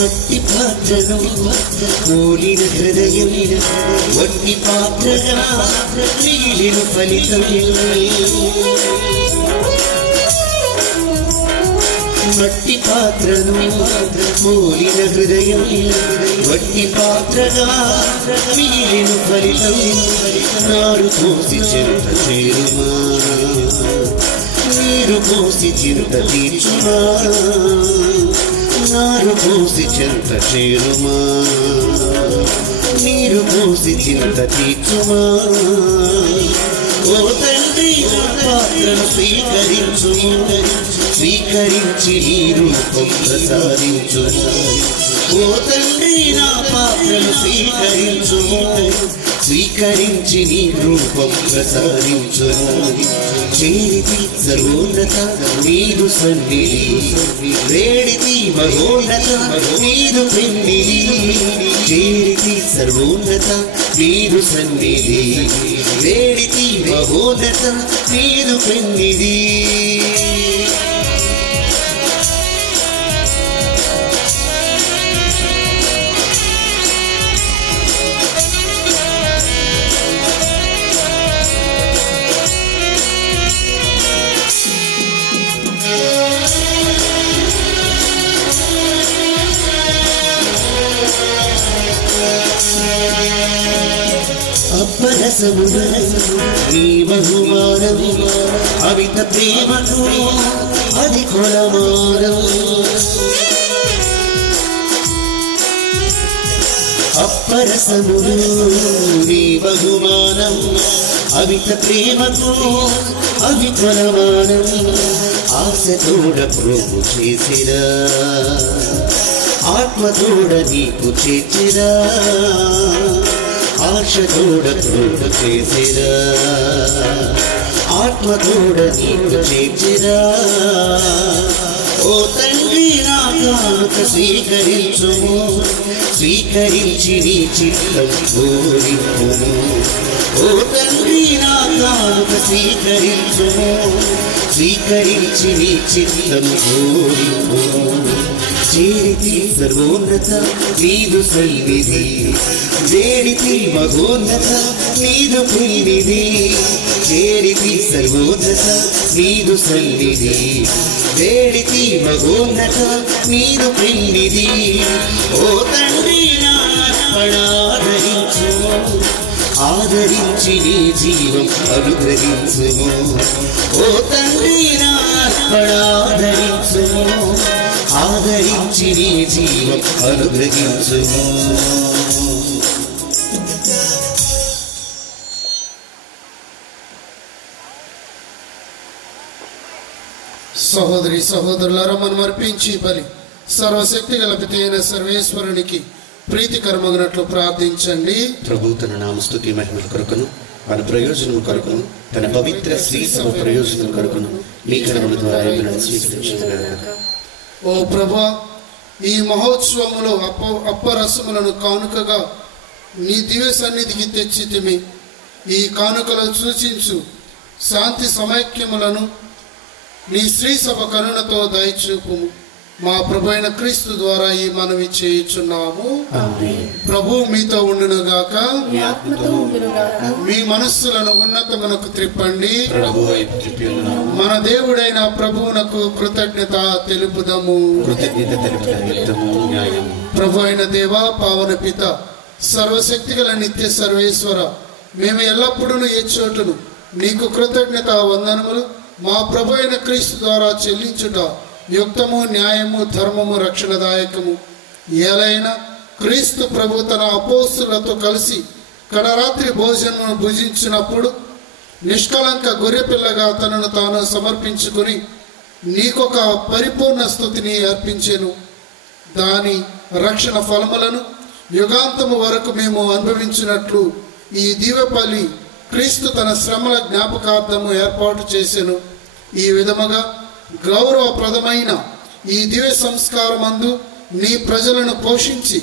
మట్టి పాత్రను కూలిన హృదయం, వట్టి పాత్రగా మిగిలిన ఫలితం. మట్టి పాత్రను కూలిన హృదయం, వట్టి పాత్రగా మిగిలిన ఫలితం. నారు పోసి చెరుట చేరుమా, నీరు పోసి చిరుట తీర్చుమా. నారు పోసి చెంత చేరుమా, నీరు పోసి చింత తీర్చుమా. ఓ తండ్రి నా పాత్రను స్వీకరించు, స్వీకరించి నీ రూపం ప్రసాదించు. ఓ తండ్రి నా పాత్రను స్వీకరించు, స్వీకరించి నీ రూపం ప్రసాదించు. చేరితి సర్వోన్నత నీదు సన్నిధి, వేడితి మహోన్నత నీదు పెన్నిధి. చేరితి సర్వోన్నత నీదు సన్నిధి, వేడితి మహోన్నత నీదు పెన్నిధి. అప్పరసమున నీ బహుమానం, అమిత ప్రేమకు అది కొలమానం. అప్పరసమున నీ బహుమానం, అమిత ప్రేమకు అది కొలమానం. ఆశతోడ ప్రోగు చేసిరా, ఆత్మతోడ నీకు చేర్చిరా. ఆశతోడ ప్రోగు చేసిరా, ఆత్మతోడ నీకు చేర్చిరా. ఓ తండ్రి నా కానుక స్వీకరించుము, స్వీకరించి నీ చిత్తం కోరింపుము. ఓ తండ్రి నా కానుక స్వీకరించుము, స్వీకరించి నీ చిత్తం కోరింపుము. చేరితి సర్వోన్నత నీదు సన్నిధి, వేడితి మహోన్నత నీదు పెన్నిధి. చేరితి సర్వోన్నత నీదు సన్నిధి, వేడితి మహోన్నత నీదు పెన్నిధి. ఓ తండ్రి నా అర్పణ ఆదరించుము, ఆదరించి నీ జీవం అనుగ్రహించుము. ఓ తండ్రి నా అర్పణ ఆదరించుము, ఆదరించి నీ జీవం అనుగ్రహించుము. సహోదరి సహోదరులారా, మనం అర్పించి బలి సర్వశక్తి గల పిత అయిన సర్వేశ్వరునికి ప్రీతికరమగినట్లు ప్రార్థించండి. ప్రభు తన నామస్తుతి మహిమల కొరకును, మన ప్రయోజనం కొరకును, తన పవిత్ర శ్రీ సభ ప్రయోజనం కొరకును మీ కర్మల ద్వారా స్వీకరించుగాక. ఓ ప్రభా, ఈ మహోత్సవములో అప్పరసములను కానుకగా నీ దివ్య సన్నిధికి తెచ్చితిమి. ఈ కానుకలు సూచించు శాంతి సమైక్యములను నీ శ్రీ సభ కరుణతో దయచూపుము. మా ప్రభు అయిన క్రీస్తు ద్వారా ఈ మనవి చేయుచున్నాము. ప్రభు మీతో ఉండునుగాక. మీ మనస్సులను ఉన్నతమునకు త్రిప్పండి. మన దేవుడైన ప్రభువునకు కృతజ్ఞత తెలుపుదము. ప్రభు అయిన దేవా, పావన పిత, సర్వశక్తి గల నిత్య సర్వేశ్వర, మేము ఎల్లప్పుడూ ఏ చోటును నీకు కృతజ్ఞత వందనములు మా ప్రభు అయిన క్రీస్తు ద్వారా చెల్లించుట యుక్తము, న్యాయము, ధర్మము, రక్షణదాయకము. ఏలైనా క్రీస్తు ప్రభు తన అపోస్తులతో కలిసి కడరాత్రి భోజనమును భుజించినప్పుడు నిష్కలంక గొర్రెపిల్లగా తనను తాను సమర్పించుకుని నీకొక పరిపూర్ణ స్తుతిని అర్పించెను. దాని రక్షణ ఫలములను యుగాంతము వరకు మేము అనుభవించినట్లు ఈ దివ్యపల్లి క్రీస్తు తన శ్రమల జ్ఞాపకార్థము ఏర్పాటు చేసెను. ఈ విధముగా గౌరవప్రదమైన ఈ దివ్య సంస్కారమందు నీ ప్రజలను పోషించి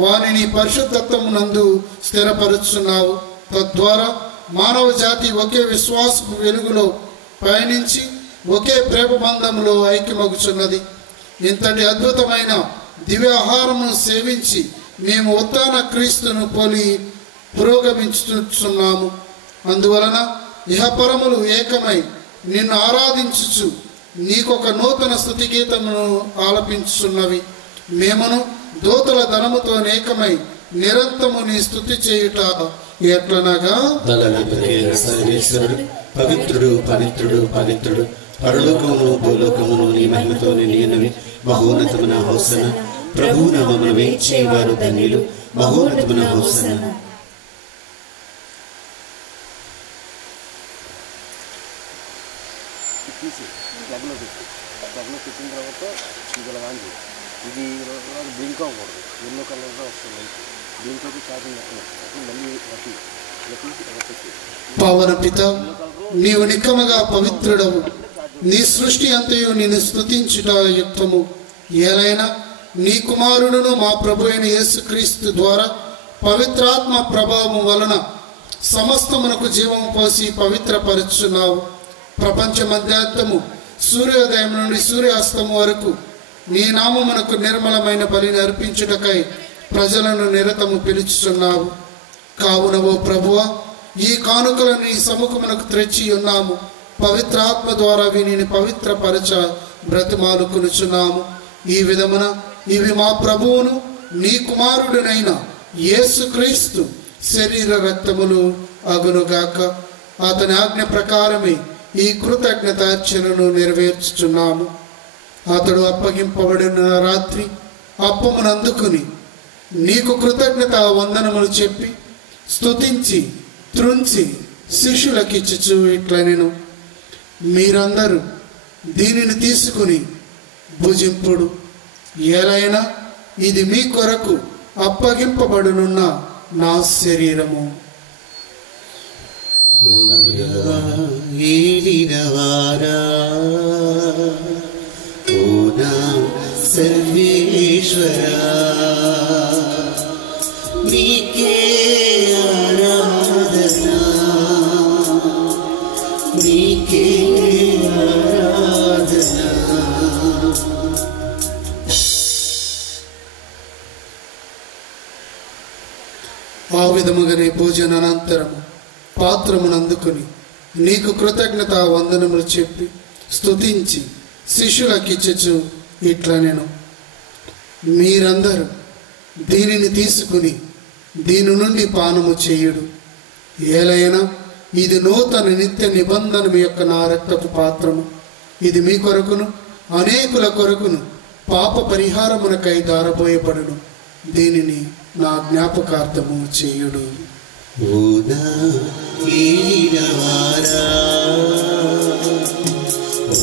వారిని పరిశుద్ధత్వమునందు స్థిరపరుచున్నావు. తద్వారా మానవ జాతి ఒకే విశ్వాసపు వెలుగులో పయనించి ఒకే ప్రేమ బంధంలో ఐక్యమగుచున్నది. ఇంతటి అద్భుతమైన దివ్యాహారమును సేవించి మేము ఉత్థాన క్రీస్తును పోలి పురోగమించుతున్నాము. అందువలన ఇహపరములు ఏకమై నిన్ను ఆరాధించుచు నీకొక నూతన స్తుతి గీతమును ఆలపించుచున్నవి. మేమును దూతల ధనముతో ఏకమై నిరంతరము నీ స్తుతి చేయుట ఎట్లనగా, పవిత్రుడు పవిత్రుడు పవిత్రుడు పరలోకమును భూలోకమును నీ మహిమతో నిండినవి. మహోన్నతమైన హోసన. ప్రభువు నామమున వేంచేవారు ధన్యులు. మహోన్నతమైన హోసన. ఇది బ్లింక్ అవ్వకూడదు, ఎల్లో కలర్లో వస్తుంది. దీంతో చార్జింగ్ మళ్ళీ పావన పిత, నీవు నిక్కమగా పవిత్రుడవు. నీ సృష్టి అంతయు నిన్ను స్తుతించుట యుక్తము. ఏలైనా నీ కుమారుడును మా ప్రభు అయిన యేసుక్రీస్తు ద్వారా పవిత్రాత్మ ప్రభావం వలన సమస్తమునకు జీవము పోసి పవిత్రపరుచున్నావు. ప్రపంచ మధ్యాత్తము సూర్యోదయం నుండి సూర్యాస్తము వరకు నీ నామమునకు నిర్మలమైన బలిని అర్పించుటకై ప్రజలను నిరతము పిలుచుచున్నావు. కావున ఓ ప్రభువా, ఈ కానుకలను నీ సముఖమునకు తెచ్చి ఉన్నాము. పవిత్రాత్మ ద్వారా వీనిని పవిత్రపరచ బ్రతిమాలుకొనుచున్నాము. ఈ విధమున ఇవి మా ప్రభువును నీ కుమారుడునైన యేసుక్రీస్తు శరీర రక్తములు అగునుగాక. అతని ఆజ్ఞ ప్రకారమే ఈ కృతజ్ఞతార్చనను నెరవేర్చుచున్నాము. అతడు అప్పగింపబడిన రాత్రి అప్పమును అందుకుని నీకు కృతజ్ఞత వందనములు చెప్పి స్తుతించి త్రుంచి శిష్యులకిచ్చుచు ఇట్లా నేను, మీరందరూ దీనిని తీసుకుని భుజింపుడు. ఏలైనా ఇది మీ కొరకు అప్పగింపబడునున్న నా శరీరము. ఏలినవారా ఓ నా సర్వేశ్వరా, నీకే ఆరాధన, నీకే ఆరాధన. ఆ విధముగానే భోజన అనంతరము పాత్రమును అందుకుని నీకు కృతజ్ఞత వందనములు చెప్పి స్తుతించి శిష్యులకిచ్చుచు ఇట్లా నేను, మీరందరూ దీనిని తీసుకుని దీని నుండి పానము చేయుడు. ఏలైనా ఇది నూతన నిత్య నిబంధన యొక్క నా రక్తపు పాత్రము. ఇది మీ కొరకును అనేకుల కొరకును పాప పరిహారమునకై దారబోయబడును. దీనిని నా జ్ఞాపకార్థము చేయుడు. ఓ నా ఏలినవారా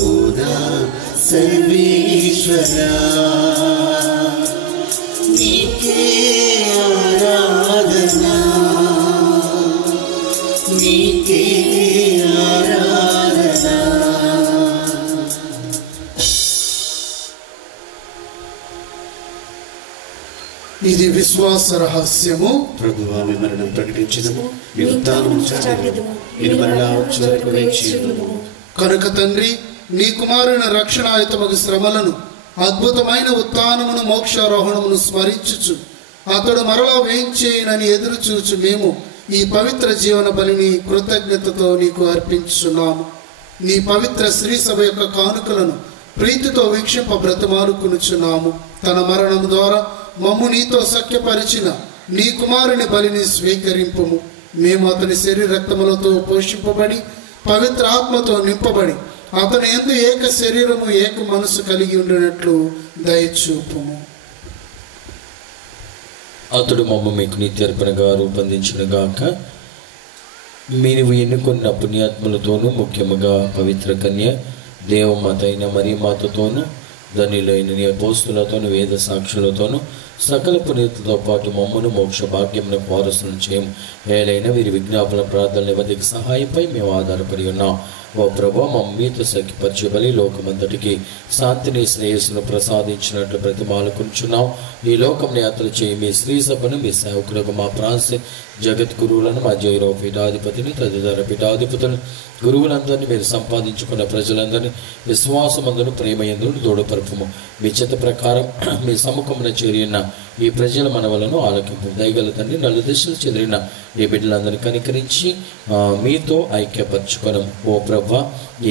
ఓ నా సర్వేశ్వరా, నీకే ఆరాధన, నీకే ఆరాధన. ఇది విశ్వాస రహస్యము. ప్రభువా, మీ మరణం ప్రకటించదము, మీ ఉత్థానము చాటెదము, మీరు మరలా వచ్చే వరకు వేచి ఉందుము. కనుక తండ్రి, నీ కుమారుని రక్షణాయుతమగు శ్రమలను, అద్భుతమైన ఉత్థానమును, మోక్షారోహణమును స్మరించుచు అతడు మరలా వేయించేయనని ఎదురు చూచు మేము ఈ పవిత్ర జీవన బలిని కృతజ్ఞతతో నీకు అర్పించున్నాము. నీ పవిత్ర శ్రీ సభ యొక్క కానుకలను ప్రీతితో వీక్షింప బ్రతిమాలుకొనుచున్నాము. తన మరణం ద్వారా మమ్ము నీతో సఖ్యపరిచిన నీ కుమారుని బలిని స్వీకరింపుము. మేము అతని శరీర రక్తములతో పోషింపబడి పవిత్ర ఆత్మతో నింపబడి అతని యందు ఏక శరీరము ఏక మనసు కలిగి ఉండినట్లు దయచూపుము. అతడు మమ్మ మీకు నిత్యర్పణగా రూపొందించిన గాక. మీరు ఎన్నుకున్న పుణ్యాత్ములతోనూ, ముఖ్యముగా పవిత్ర కన్య దేవమాత అయిన మరియమాతతోనూ, ధన్యులైన నీ అపోస్తులతోనూ, వేద సాక్షులతోనూ, సకల పునీతులతో పాటు మమ్మను మోక్ష భాగ్యమునకు వారసులను చేయము. ఏలైనా వీరి విజ్ఞాపన ప్రార్థనల నివదిక సహాయంపై మేము ఆధారపడి ఉన్నాం. ఓ ప్రభా, మీతో సఖ్యపరచబలి లోకమంతటికి శాంతిని, శ్రేయస్సును ప్రసాదించినట్లు బ్రతిమాలుకొనుచున్నాం. ఈ లోకం యాత్ర చేయి మీ శ్రీ సభను, మీ సేవకులకు మా ప్రాంత జగద్గురువులను, మా జైరో పీఠాధిపతిని, తదితర పీఠాధిపతులను, గురువులందరినీ, మీరు సంపాదించుకున్న ప్రజలందరినీ విశ్వాసమందును, ప్రేమయందును తోడుపరపుము. మీ చిత్త ప్రకారం మీ సముఖమున చేరిన ఈ ప్రజల మనవలను ఆలకింపు. దయగల తండ్రి, నలు దిశలు చెదిరిన ఈ బిడ్డలందరినీ కనికరించి మీతో ఐక్యపరచుకోవడం. ఓ ప్రభా,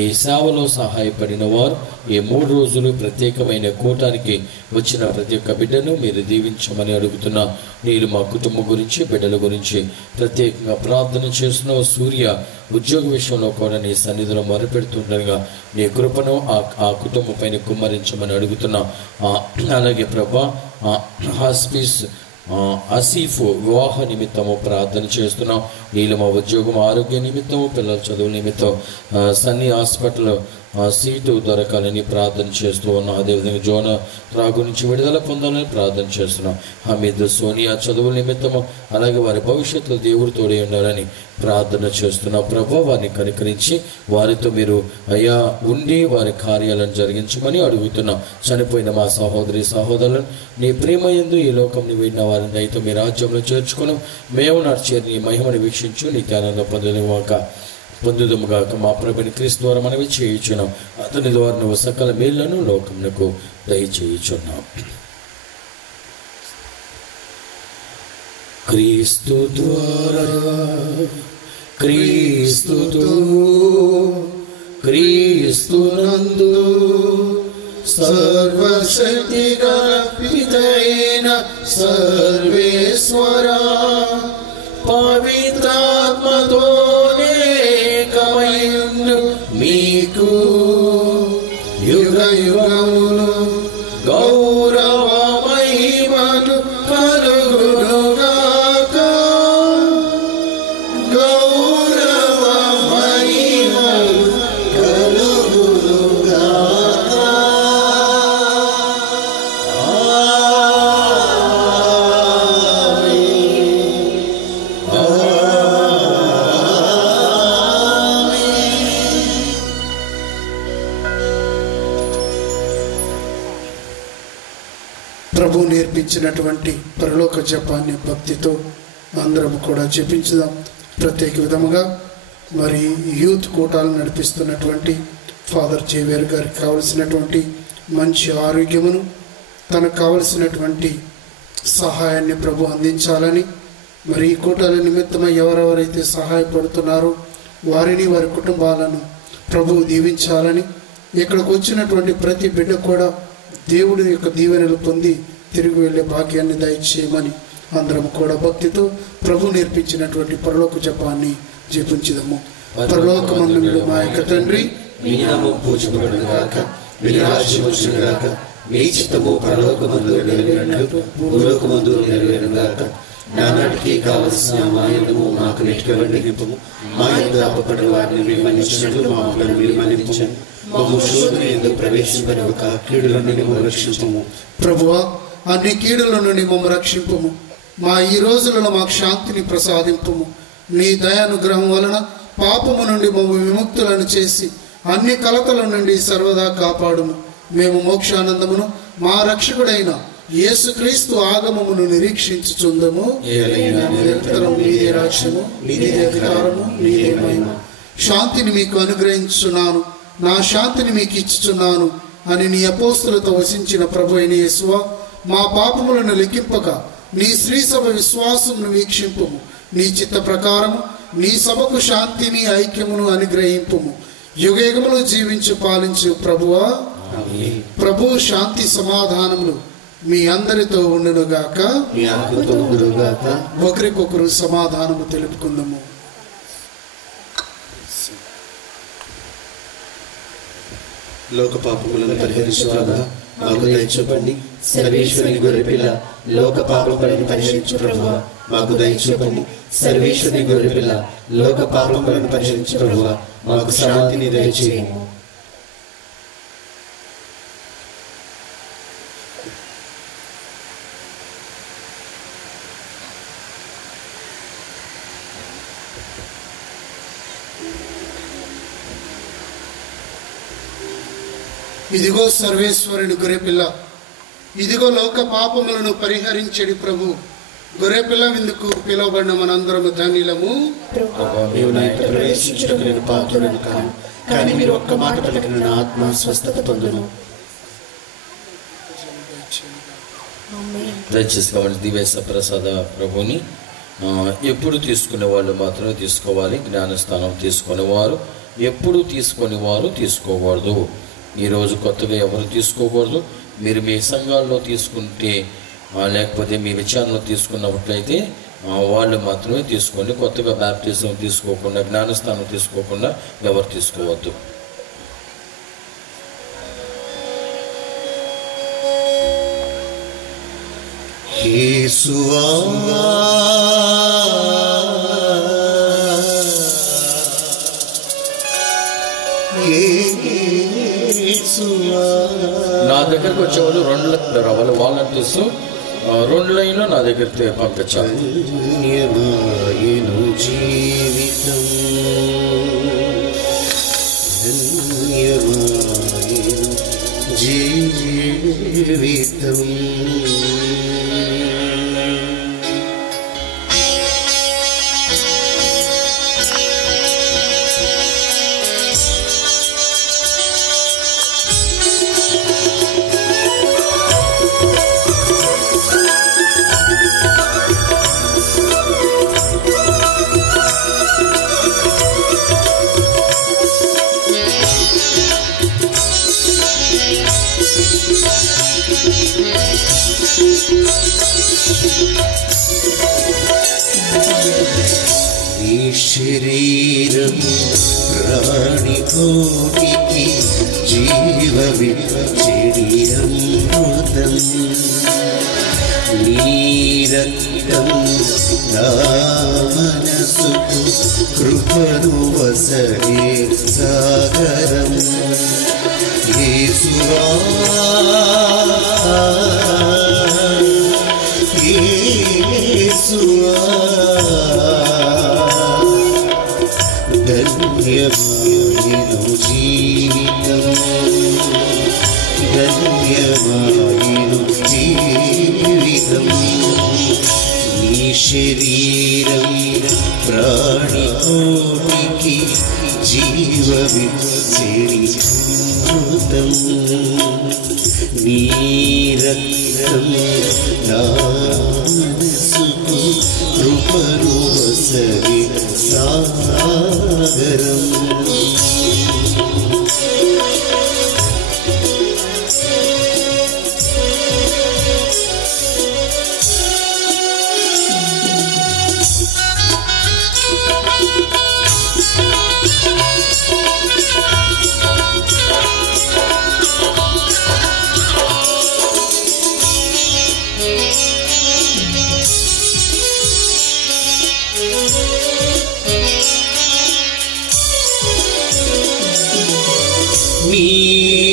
ఈ సేవలో సహాయపడిన వారు ఈ 3 రోజులు ప్రత్యేకమైన కూటానికి వచ్చిన ప్రతి ఒక్క బిడ్డను మీరు దీవించమని అడుగుతున్నా. నేను మా కుటుంబం గురించి, బిడ్డల గురించి ప్రత్యేకంగా ప్రార్థన చేస్తున్న సూర్య ఉద్యోగ విషయంలో కూడా నీ సన్నిధిలో మొరపెడుతుండగా నీ కృపను ఆ కుటుంబం పైన కుమ్మరించమని అడుగుతున్నా. అలాగే ప్రభా, హాస్పిస్ ఆసిఫ్ వివాహ నిమిత్తము ప్రార్థన చేస్తున్నాం. వీళ్ళు మా ఉద్యోగం, ఆరోగ్య నిమిత్తము, పిల్లల చదువు నిమిత్తం సన్నీ హాస్పిటల్ సీటు దొరకాలని ప్రార్థన చేస్తూ ఉన్నాం. అదేవిధంగా జోన రాగు నుంచి విడుదల పొందాలని ప్రార్థన చేస్తున్నాం. హమీద్, సోనియా చదువుల నిమిత్తము, అలాగే వారి భవిష్యత్తులో దేవుడు తోడే ఉండాలని ప్రార్థన చేస్తున్నాం. ప్రభు, వారిని కనికరించి వారితో మీరు అయ్యా ఉండి వారి కార్యాలను జరిగించమని అడుగుతున్నాం. చనిపోయిన మా సహోదరి సహోదరులను నీ ప్రేమ యందు ఈ లోకంని వీడిన వారిని అయితే మీ రాజ్యంలో చేర్చుకున్నాం. మేము నడిచే నీ మహిమను వీక్షించు నీ జ్ఞానంలో పొందుదముగాక. మా ప్రభుని క్రీస్తు ద్వారా మనవి చేయుచున్నాం. అతని ద్వారా నువ్వు సకల మేళ్లను లోకమునకు దయచేయుచున్నాం. క్రీస్తు ద్వారా, క్రీస్తుతో, క్రీస్తునందు సర్వశక్తిగా పితైన సర్వేశ్వరా, పవిత్రాత్మతోనే కమయును మీకు యుగ యుగములు గౌరవ మహిమలు కలుగునుగాక. గౌరవ మహిమలు కలుగునుగాక. ప్రభు నేర్పించినటువంటి పరలోక జపాన్ని భక్తితో అందరం కూడా జపించుదాం. ప్రత్యేక విధముగా మరి యూత్ కూటాలు నడిపిస్తున్నటువంటి ఫాదర్ జేవియర్ గారికి కావలసినటువంటి మంచి ఆరోగ్యమును, తనకు కావలసినటువంటి సహాయాన్ని ప్రభు అందించాలని, మరి ఈ కూటాల నిమిత్తమై ఎవరెవరైతే సహాయపడుతున్నారో వారిని, వారి కుటుంబాలను ప్రభు దీవించాలని, ఇక్కడికి వచ్చినటువంటి ప్రతి బిడ్డ కూడా దేవుడి యొక్క దీవెనలు పొంది తిరిగి వెళ్ళే భాగ్యాన్ని దయచేయమని అందరం కూడా భక్తితో ప్రభు నేర్పించినటువంటి పరలోక జపాన్ని జపించుదాము. పరలోకమందుండు మా యొక్క తండ్రి, మీ నామము పూజింపబడుగాక, మీ రాజ్యము వచ్చుగాక, మీ చిత్తము పరలోకమందు నెరవేరునట్లు భూలోకమందు నెరవేరుగాక. నానాటికి కావలసిన మా యందు మాకు నెట్టుకవండి నింపము. మా యందు అప్పపడిన వారిని మీరు మన్నించినట్లు మా అప్పులను మీరు మన్నించండి. మమ్ము శోధన యందు ప్రవేశింపనివ్వక కీడుల నుండి మమ్ము రక్షించుము. ప్రభువా, అన్ని కీడుల నుండి మమ్ము రక్షింపము. మా ఈ రోజులలో మాకు శాంతిని ప్రసాదింపము. నీ దయానుగ్రహం వలన పాపము నుండి మమ్ము విముక్తులను చేసి అన్ని కలతల నుండి సర్వదా కాపాడుము. మేము మోక్షానందమును మా రక్షకుడైన యేసుక్రీస్తు ఆగమమును నిరీక్షించుచుందము. నిరంతరం నీదే రాజ్యము, నీదే అధికారము, నీదే మహిమ. శాంతిని మీకు అనుగ్రహించుచున్నాను, నా శాంతిని మీకు ఇచ్చుచున్నాను అని నీ అపోస్తులతో వసించిన ప్రభు అయిన యేసువా, మా పాపములను లెక్కింపక నీ శ్రీసభ విశ్వాసమును వీక్షింపుము. నీ చిత్త ప్రకారము నీ సభకు శాంతిని, ఐక్యమును అనుగ్రహింపుము. యుగయుగములు జీవించు పాలించు ప్రభువా. ప్రభు శాంతి సమాధానములు మీ అందరితో ఉండునుగాక. మీ ఆత్మతో ఉండునుగాక. ఒకరికొకరు సమాధానము తెలుపుకుందాము. లోక పాపములను పరిహరించువాగా మాకు దయచూపండి. సర్వేశ్వరుని గొర్రెపిల్ల లోక పాపములను పరిహరించు ప్రభువా మాకు దయచూపండి. సర్వేశ్వరుని గొర్రెపిల్ల లోక పాపములను పరిహరించు ప్రభువా మాకు శాంతిని దయచేయము. ఇదిగో సర్వేశ్వరుని గొర్రెపిల్ల, ఇదిగో లోక పాపములను పరిహరించేడి ప్రభు. గొర్రెపిల్ల విందుకు పిలువబడిన మనందరము ధన్యులము. నీవు నా ఇంట ప్రవేశించుటకు నేను పాత్రుడను కాను, కానీ మీరు ఒక్క మాట పలికిన నా ఆత్మ స్వస్థత పొందును. దయచేసి గమనించి దివేశ ప్రసాద ప్రభుని ఎప్పుడు తీసుకునే వాళ్ళు మాత్రమే తీసుకోవాలి. జ్ఞానస్థానం తీసుకునేవారు ఎప్పుడు తీసుకొని వారు తీసుకోకూడదు. ఈరోజు కొత్తగా ఎవరు తీసుకోకూడదు. మీరు మీ సంఘాల్లో తీసుకుంటే లేకపోతే మీ విచారణలో తీసుకున్నట్లయితే వాళ్ళు మాత్రమే తీసుకోండి. కొత్తగా బాప్టిజం తీసుకోకుండా జ్ఞానస్థానం తీసుకోకుండా ఎవరు తీసుకోవద్దు. యేసువా నా దగ్గరకు వచ్చేవాళ్ళు 2 లైన్లు రావాలి. వాలంటీర్స్ 2 లైన్లు నా దగ్గరికి పంపించాలి. జీవితం జీవితం శరీరం ప్రాణికోటికి జీవవిచ్చడియమృతం నీ రక్తం నా మనసుకు కృపను వసగే సాగరం యేసువా యేసువా ధన్యమాయను జీవితం ధన్యమాయను జీవితం నీ శరీరం ప్రాణికోటికి జీవవిచ్చడియమృతం నీ రక్తం నా మనసుకు కృపను వసగే సాగరం నీ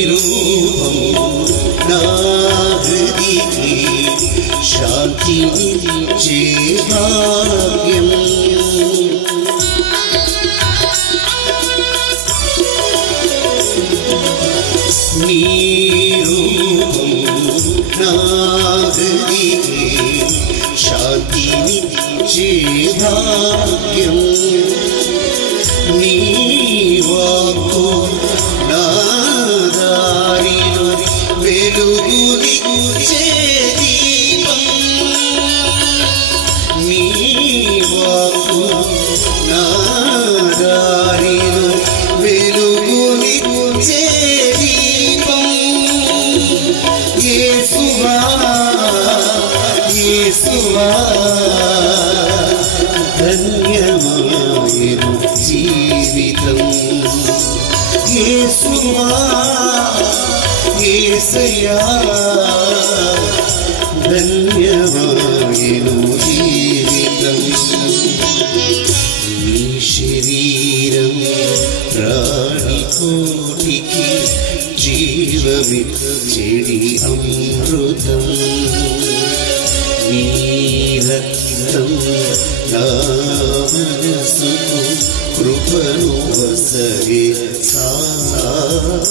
రూపం నా హృదయకి శాంతినిచ్చే భాగ్యం నీ రూపం నా హృదయకి శాంతినిచ్చే భాగ్యం నీ వాక్కు నా దారిలో వెలుగునిచ్చే దీపం నీ వాక్కు నా దారిలో వెలుగునిచ్చే దీపం యేసువా యేసువా ధన్యమాయను జీవితం యేసువా యేసయ్యా ధన్యమాయను జీవితం నీ శరీరం ప్రాణికోటికి జీవవిచ్చడి అమృతం నీ రక్తం నా మనసుకు కృపను వసగే సాగరం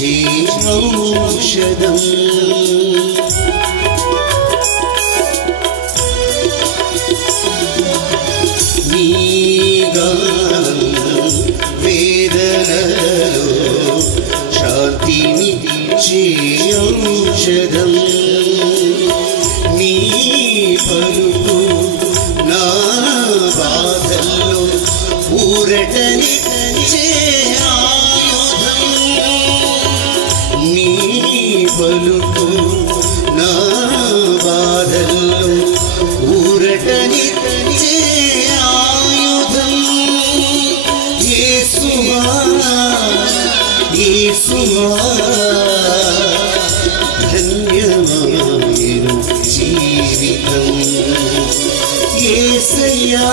ఔషధం నీ గానం వేదనలో శాంతినిచ్చే ఔషధం నీ పలుకు నా బాధల్లో ఊరటనిచ్చే ఆయుధం నీ పలుకు నా బాధల్లో ఊరటనిచ్చే ఆయుధం యేసువా యేసువా ధన్యమాయను జీవితం యేసయ్యా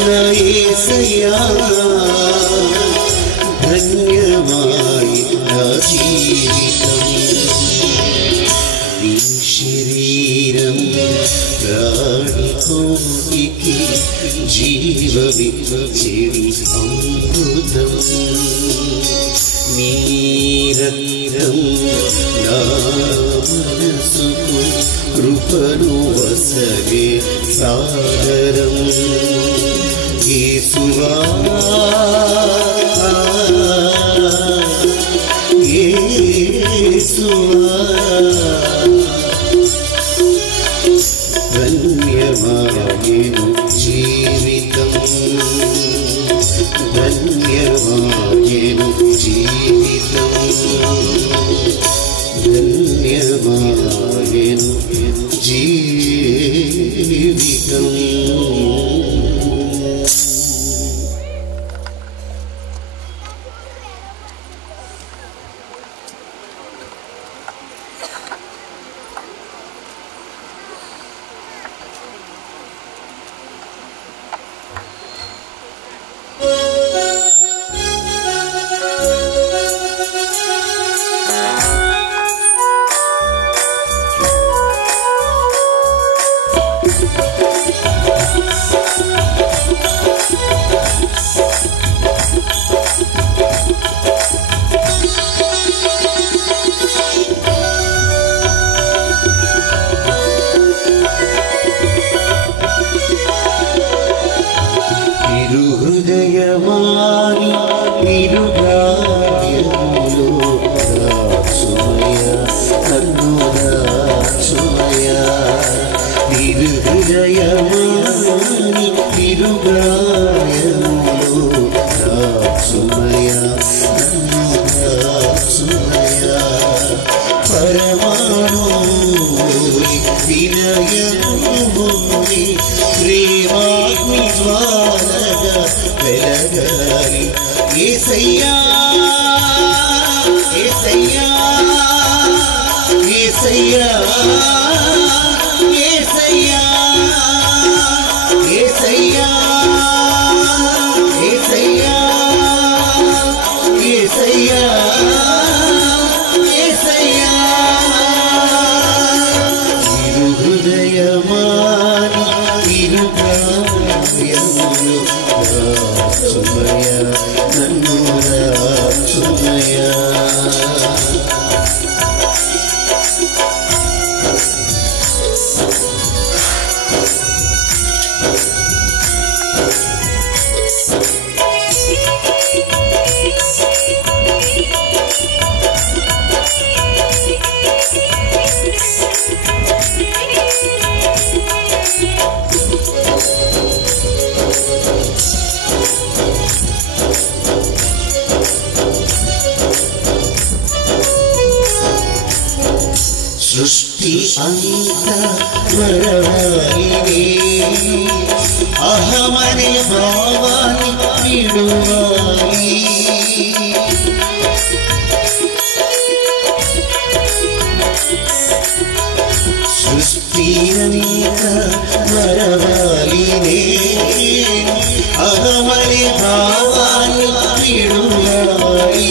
నా యేసయ్యా ధన్యమాయ నా జీవితం నీ శరీరం ప్రాణికోటికి జీవమిచ్చేది అమృతం నీ రక్తం నా మనసుకు కృపను వసగే సాగరం యేసువా యేసువా ధన్యమాయను జీవితం ధన్యమాయను జీవితం ధన్యమాయను జీవితం హృదయమాని నిరుగాయములో రాసుమయ నన్ను రాసుమయ హృదయమాని నిరుగాయములో రాసుమయ నన్ను రాసుమయ పరమాణు వినయముని ప్రేమాగ్ని జ్వాలగా వెలగాలి యేసయ్యా యేసయ్యా యేసయ్యా యేసయ్యా యేసయ్యా యేసయ్యా యేసయ్యా యేసయ్యా హృదయమాని తిరుగాయములు రాసుమయ నన్ను రాసుమయ సృష్టి అంత వరవాలినే అహమనే భావాన్ని విడువాలి సృష్టి అంత వరవాలినే అహమనే భావాన్ని విడువాలి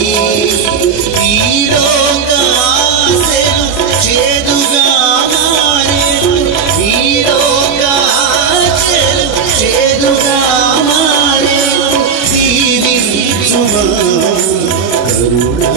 కరుణా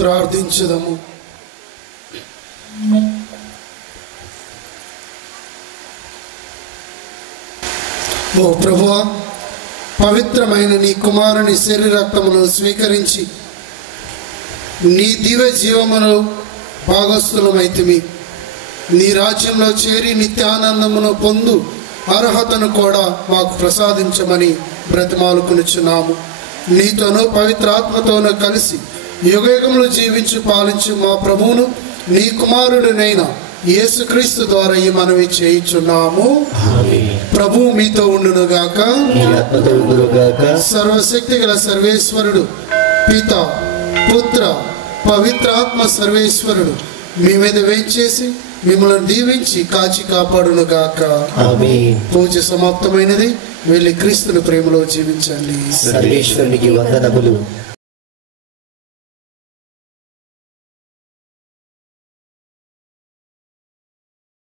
ప్రార్థించుదాము. ఓ ప్రభువా, పవిత్రమైన నీ కుమారుని శరీర రక్తములను స్వీకరించి నీ దివ్య జీవమును భాగస్థులమైతిమి. నీ రాజ్యంలో చేరి నిత్యానందమును పొందు అర్హతను కూడా మాకు ప్రసాదించమని బ్రతిమాలుకొనుచున్నాము. నీతోనూ పవిత్ర ఆత్మతోనూ కలిసి యుగయుగములు జీవించి పాలించు మా ప్రభువును నీ కుమారుడినైన యేసుక్రీస్తు ద్వారా ఈ మనవి చేయుచున్నాము. ప్రభువు మీతో ఉండునుగాక. సర్వశక్తి గల సర్వేశ్వరుడు పిత పుత్ర పవిత్రాత్మ సర్వేశ్వరుడు మీ మీద వేంచేసి మిమ్మల్ని దీవించి కాచి కాపాడునుగాక. పూజ సమాప్తమైనది. వెళ్ళి క్రీస్తుని ప్రేమలో జీవించండి. సర్వేశ్వరునికి వందనములు.